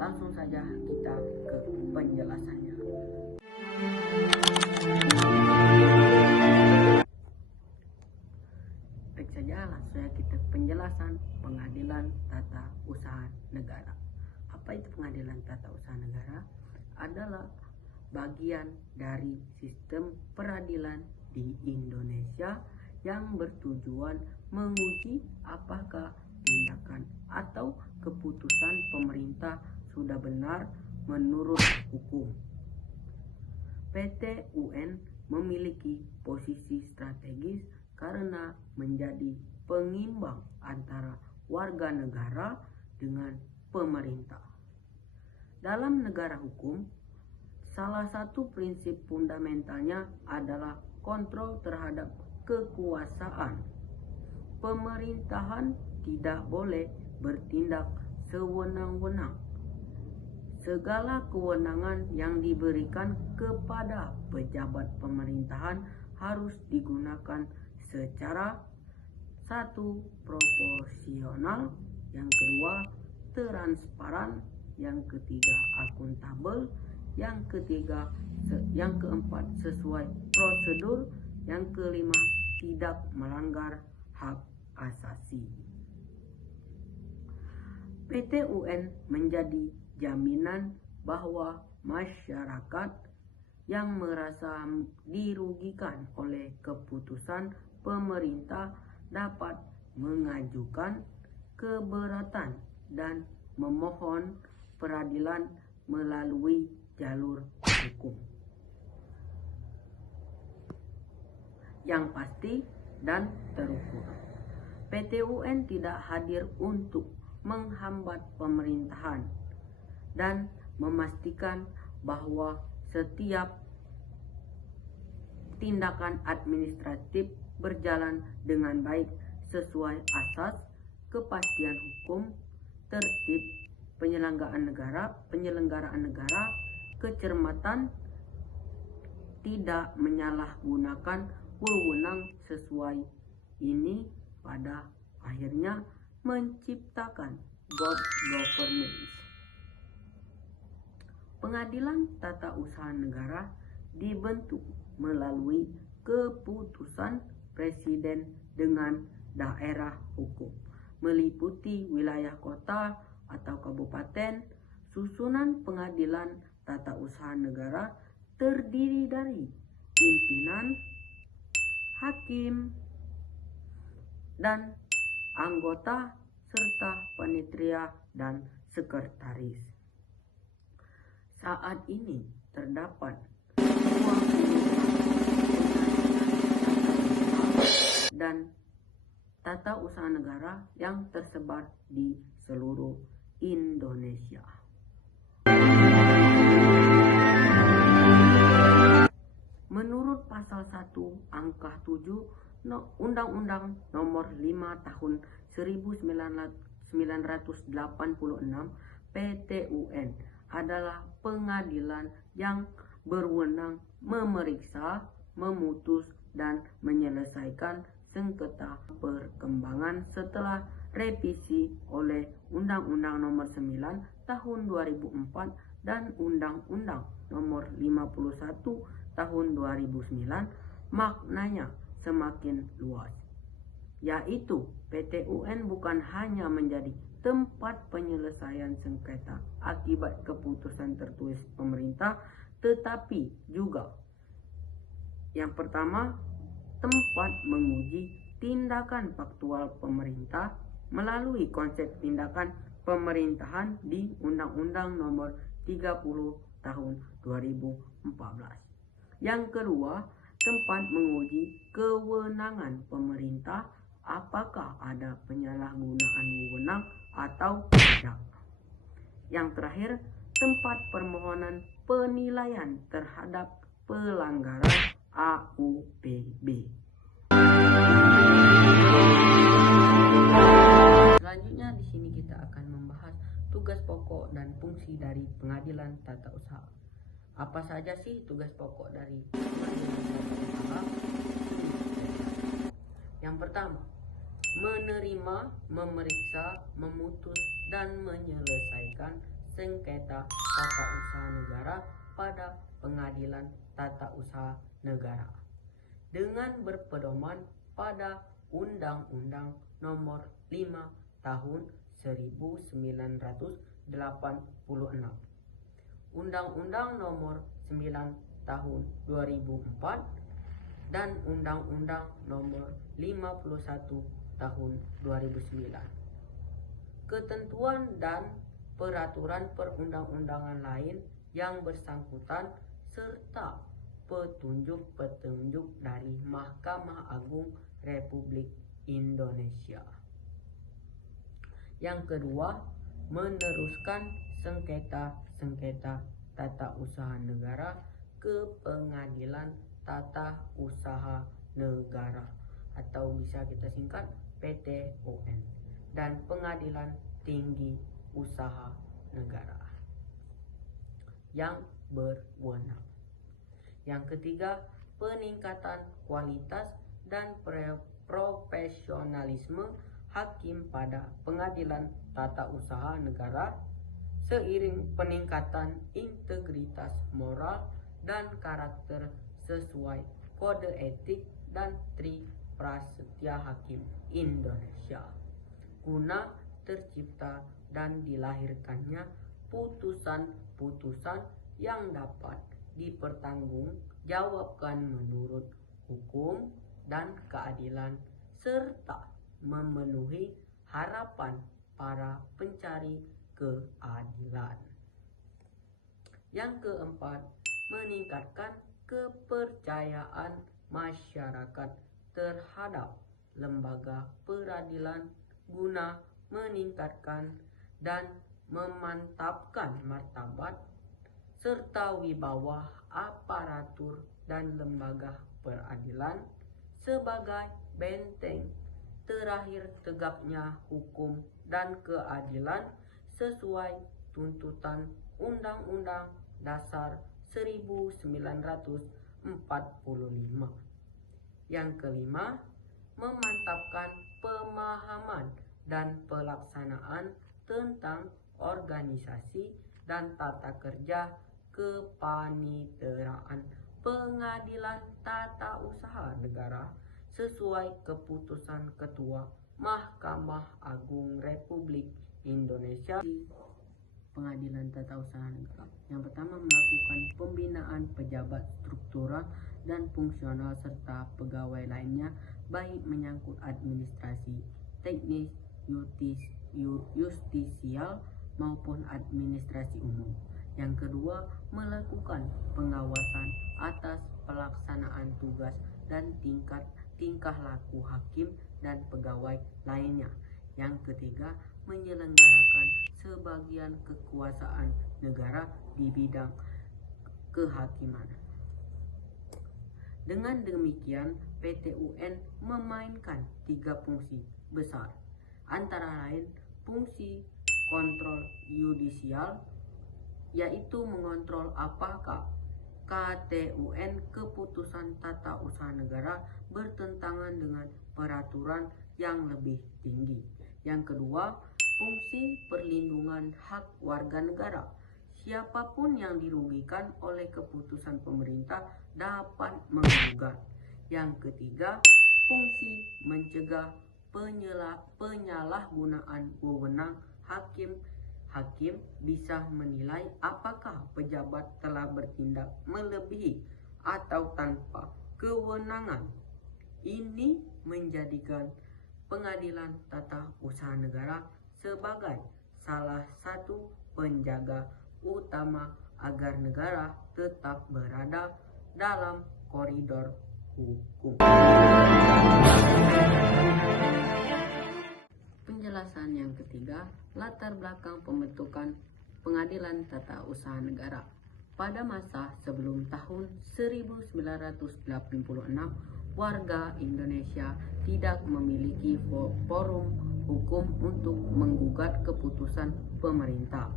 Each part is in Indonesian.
Langsung saja kita ke penjelasannya. Baik saja, langsung saja kita penjelasan Pengadilan Tata Usaha Negara. Apa itu Pengadilan Tata Usaha Negara? Adalah bagian dari sistem peradilan di Indonesia yang bertujuan menguji apakah tindakan atau keputusan pemerintah sudah benar menurut hukum. PT UN memiliki posisi strategis karena menjadi pengimbang antara warga negara dengan pemerintah. Dalam negara hukum, salah satu prinsip fundamentalnya adalah kontrol terhadap kekuasaan. Pemerintahan tidak boleh bertindak sewenang-wenang. Segala kewenangan yang diberikan kepada pejabat pemerintahan harus digunakan secara satu, proporsional, yang kedua, transparan, yang ketiga, akuntabel, yang keempat, sesuai prosedur, yang kelima, tidak melanggar hak asasi. PT UN menjadi jaminan bahwa masyarakat yang merasa dirugikan oleh keputusan pemerintah dapat mengajukan keberatan dan memohon peradilan melalui jalur hukum yang pasti dan terukur. PT UN tidak hadir untuk menghambat pemerintahan dan memastikan bahwa setiap tindakan administratif berjalan dengan baik sesuai asas kepastian hukum, tertib penyelenggaraan negara, kecermatan, tidak menyalahgunakan wewenang sesuai. Ini pada akhirnya menciptakan good governance. Pengadilan Tata Usaha Negara dibentuk melalui keputusan Presiden dengan daerah hukum, meliputi wilayah kota atau kabupaten. Susunan Pengadilan Tata Usaha Negara terdiri dari pimpinan, hakim, dan anggota serta panitia dan sekretaris. Saat ini terdapat 20 dan tata usaha negara yang tersebar di seluruh Indonesia. Menurut pasal 1 angka 7 Undang-Undang Nomor 5 Tahun 1986, PT UN adalah pengadilan yang berwenang memeriksa, memutus, dan menyelesaikan sengketa perkembangan setelah revisi oleh Undang-Undang Nomor 9 Tahun 2004 dan Undang-Undang Nomor 51 Tahun 2009. Maknanya semakin luas, yaitu PT UN bukan hanya menjadi tempat penyelesaian sengketa akibat keputusan tertulis pemerintah, tetapi juga yang pertama, tempat menguji tindakan faktual pemerintah melalui konsep tindakan pemerintahan di Undang-Undang Nomor 30 Tahun 2014. Yang kedua, tempat menguji kewenangan pemerintah, apakah ada penyalahgunaan wewenang atau tidak. Yang terakhir, tempat permohonan penilaian terhadap pelanggaran AUPB. Selanjutnya di sini kita akan membahas tugas pokok dan fungsi dari Pengadilan Tata Usaha. Apa saja sih tugas pokok dari Pengadilan Tata Usaha? Yang pertama, menerima, memeriksa, memutus, dan menyelesaikan sengketa tata usaha negara pada Pengadilan Tata Usaha Negara dengan berpedoman pada Undang-Undang Nomor 5 Tahun 1986, Undang-Undang Nomor 9 Tahun 2004, dan Undang-Undang Nomor 51 Tahun 2009. Ketentuan dan peraturan perundang-undangan lain yang bersangkutan serta petunjuk-petunjuk dari Mahkamah Agung Republik Indonesia. Yang kedua, meneruskan sengketa-sengketa tata usaha negara ke Pengadilan Tata Usaha Negara atau bisa kita singkat PTUN dan Pengadilan Tinggi Usaha Negara yang berwenang. Yang ketiga, peningkatan kualitas dan profesionalisme hakim pada Pengadilan Tata Usaha Negara seiring peningkatan integritas moral dan karakter sesuai Kode Etik dan Tri Prasetya Hakim Indonesia guna tercipta dan dilahirkannya putusan-putusan yang dapat dipertanggungjawabkan menurut hukum dan keadilan serta memenuhi harapan para pencari keadilan. Yang keempat, meningkatkan kepercayaan masyarakat terhadap lembaga peradilan guna meningkatkan dan memantapkan martabat serta wibawa aparatur dan lembaga peradilan sebagai benteng terakhir tegaknya hukum dan keadilan sesuai tuntutan Undang-Undang Dasar 1945. Yang kelima, memantapkan pemahaman dan pelaksanaan tentang organisasi dan tata kerja kepaniteraan Pengadilan Tata Usaha Negara sesuai keputusan Ketua Mahkamah Agung Republik Indonesia. Pengadilan Tata Usaha Negara yang pertama, melakukan pembinaan pejabat struktural dan fungsional serta pegawai lainnya baik menyangkut administrasi, teknis, justisial maupun administrasi umum. Yang kedua, melakukan pengawasan atas pelaksanaan tugas dan tingkah laku hakim dan pegawai lainnya. Yang ketiga, menyelenggarakan sebagian kekuasaan negara di bidang kehakiman. Dengan demikian, PTUN memainkan 3 fungsi besar, antara lain fungsi kontrol yudisial, yaitu mengontrol apakah KTUN keputusan tata usaha negara bertentangan dengan peraturan yang lebih tinggi. Yang kedua, fungsi perlindungan hak warga negara. Siapapun yang dirugikan oleh keputusan pemerintah dapat menggugat. Yang ketiga, fungsi mencegah penyalahgunaan wewenang hakim. Hakim bisa menilai apakah pejabat telah bertindak melebihi atau tanpa kewenangan. Ini menjadikan Pengadilan Tata Usaha Negara sebagai salah satu penjaga utama agar negara tetap berada dalam koridor hukum. Penjelasan yang ketiga, latar belakang pembentukan Pengadilan Tata Usaha Negara. Pada masa sebelum tahun 1986, warga Indonesia tidak memiliki forum hukum untuk menggugat keputusan pemerintah.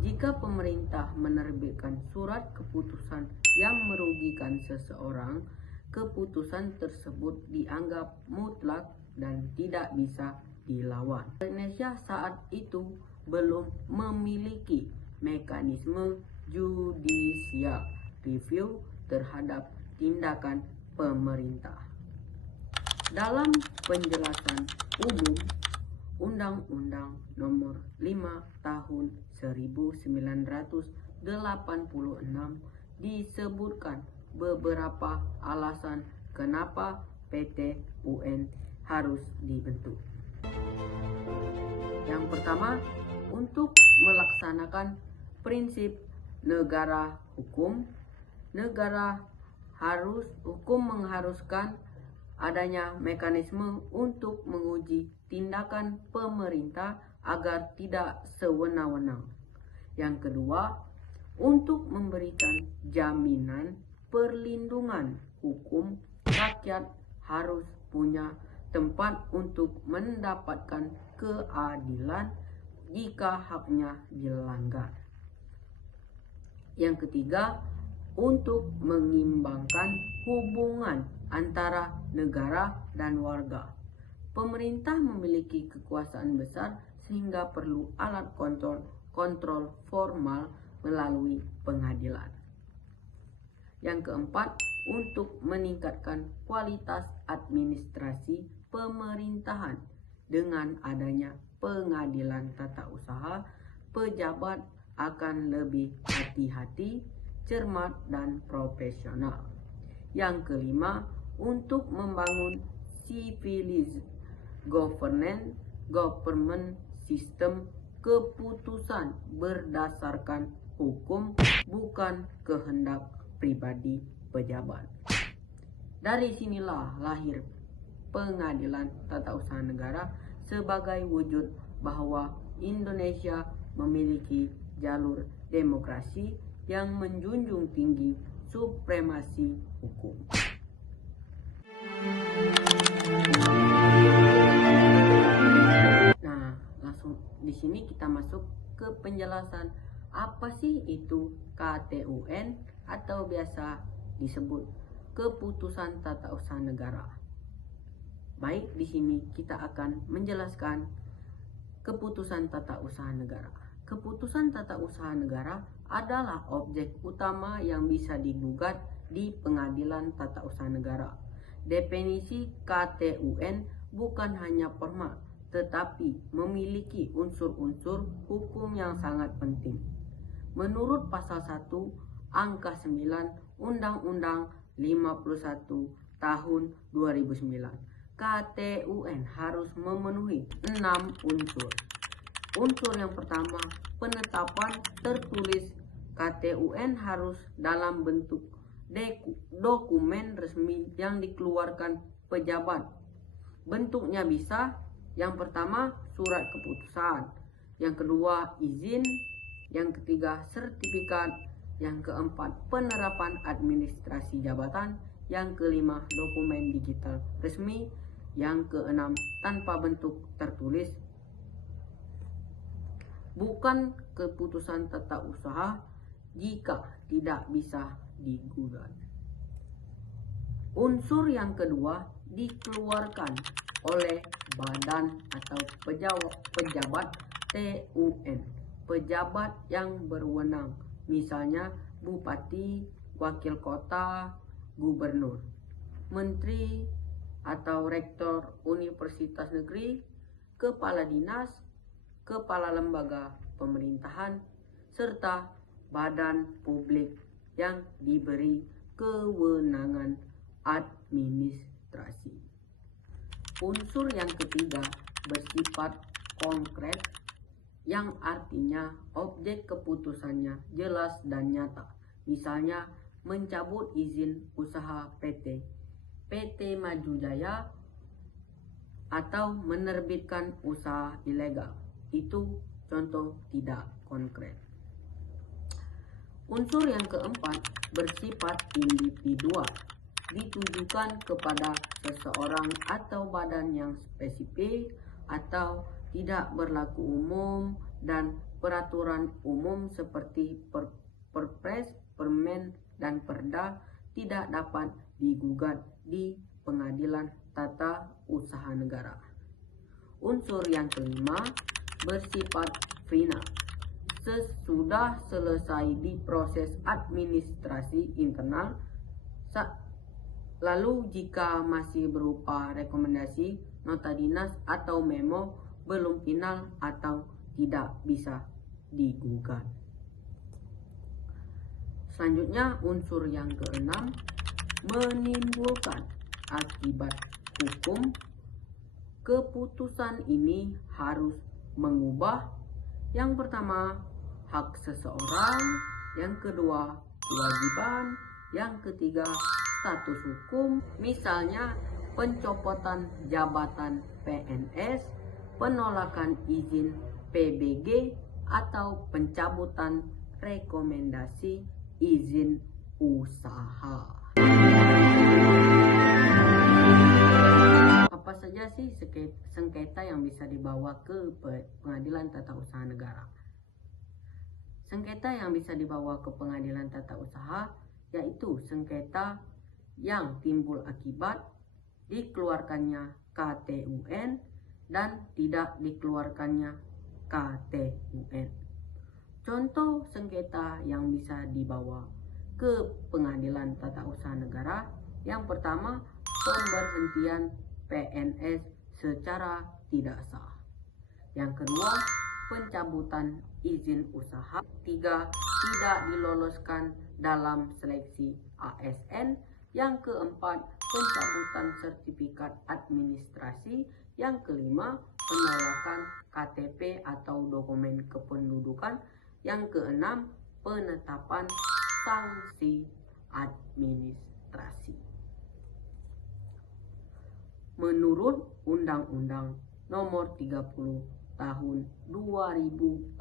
Jika pemerintah menerbitkan surat keputusan yang merugikan seseorang, keputusan tersebut dianggap mutlak dan tidak bisa dilawan. Indonesia saat itu belum memiliki mekanisme judicial review terhadap tindakan pemerintah. Dalam penjelasan umum Undang-Undang Nomor 5 Tahun 1986 disebutkan beberapa alasan kenapa PT UN harus dibentuk. Yang pertama, untuk melaksanakan prinsip negara hukum. Hukum mengharuskan adanya mekanisme untuk menguji tindakan pemerintah agar tidak sewenang-wenang. Yang kedua, untuk memberikan jaminan perlindungan hukum, rakyat harus punya tempat untuk mendapatkan keadilan jika haknya dilanggar. Yang ketiga, untuk mengimbangkan hubungan antara negara dan warga. Pemerintah memiliki kekuasaan besar sehingga perlu alat kontrol formal melalui pengadilan. Yang keempat, untuk meningkatkan kualitas administrasi pemerintahan. Dengan adanya pengadilan tata usaha, pejabat akan lebih hati-hati, cermat, dan profesional. Yang kelima, untuk membangun civilized government system, keputusan berdasarkan hukum, bukan kehendak pribadi pejabat. Dari sinilah lahir Pengadilan Tata Usaha Negara sebagai wujud bahwa Indonesia memiliki jalur demokrasi yang menjunjung tinggi supremasi hukum. Nah, langsung di sini kita masuk ke penjelasan apa sih itu KTUN atau biasa disebut Keputusan Tata Usaha Negara. Baik, di sini kita akan menjelaskan Keputusan Tata Usaha Negara. Keputusan Tata Usaha Negara adalah objek utama yang bisa digugat di Pengadilan Tata Usaha Negara. Definisi KTUN bukan hanya formal, tetapi memiliki unsur-unsur hukum yang sangat penting. Menurut pasal 1 angka 9 Undang-Undang 51 tahun 2009, KTUN harus memenuhi 6 unsur. Unsur yang pertama, penetapan tertulis. KTUN harus dalam bentuk dokumen resmi yang dikeluarkan pejabat. Bentuknya bisa, yang pertama surat keputusan, yang kedua izin, yang ketiga sertifikat, yang keempat penerapan administrasi jabatan, yang kelima dokumen digital resmi, yang keenam tanpa bentuk tertulis. Bukan keputusan tata usaha jika tidak bisa digugat. Unsur yang kedua, dikeluarkan oleh badan atau pejabat TUN, pejabat yang berwenang, misalnya bupati, wakil kota, gubernur, menteri atau rektor universitas negeri, kepala dinas, kepala lembaga pemerintahan, serta badan publik yang diberi kewenangan administrasi. Unsur yang ketiga bersifat konkret, yang artinya objek keputusannya jelas dan nyata. Misalnya mencabut izin usaha PT Maju Jaya atau menerbitkan usaha ilegal. Itu contoh tidak konkret. Unsur yang keempat bersifat individual, ditujukan kepada seseorang atau badan yang spesifik atau tidak berlaku umum, dan peraturan umum seperti Perpres, Permen, dan Perda tidak dapat digugat di Pengadilan Tata Usaha Negara. Unsur yang kelima bersifat final. sesudah selesai diproses administrasi internal. Lalu jika masih berupa rekomendasi, nota dinas atau memo belum final atau tidak bisa digugat. Selanjutnya unsur yang keenam, menimbulkan akibat hukum. Keputusan ini harus mengubah yang pertama hak seseorang, yang kedua kewajiban, yang ketiga status hukum, misalnya pencopotan jabatan PNS, penolakan izin PBG, atau pencabutan rekomendasi izin usaha. Apa saja sih sengketa yang bisa dibawa ke Pengadilan Tata Usaha Negara? Sengketa yang bisa dibawa ke Pengadilan Tata Usaha yaitu sengketa yang timbul akibat dikeluarkannya KTUN dan tidak dikeluarkannya KTUN. Contoh sengketa yang bisa dibawa ke Pengadilan Tata Usaha Negara, yang pertama pemberhentian PNS secara tidak sah. Yang kedua, pencabutan izin usaha. Tiga, tidak diloloskan dalam seleksi ASN. Yang keempat, pencabutan sertifikat administrasi. Yang kelima, penolakan KTP atau dokumen kependudukan. Yang keenam, penetapan sanksi administrasi. Menurut Undang-Undang Nomor 30 Tahun 2014,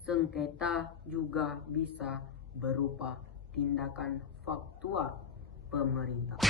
sengketa juga bisa berupa tindakan faktual pemerintah.